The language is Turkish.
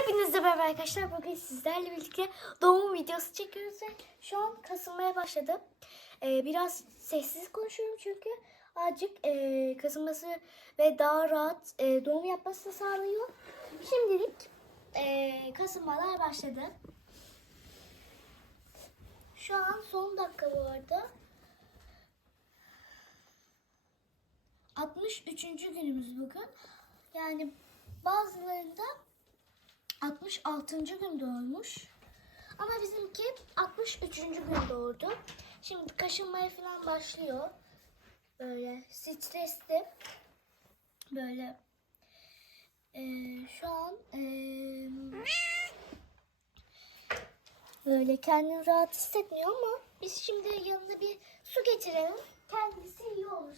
Hepinize merhaba arkadaşlar. Bugün sizlerle birlikte doğum videosu çekiyoruz şu an kasılmaya başladı. Ee, biraz sessiz konuşuyorum çünkü azıcık e, kasılması ve daha rahat e, doğum yapmasını sağlıyor. Şimdilik e, kasılmalar başladı. Şu an son dakika bu arada. 63. günümüz bugün. Yani bazılarında 66. gün doğurmuş. Ama bizimki 63. gün doğurdu. Şimdi kaşınmaya falan başlıyor. Böyle stresli. Böyle eee, şu an eee, böyle kendini rahat hissetmiyor ama biz şimdi yanına bir su getirelim. Kendisi iyi olur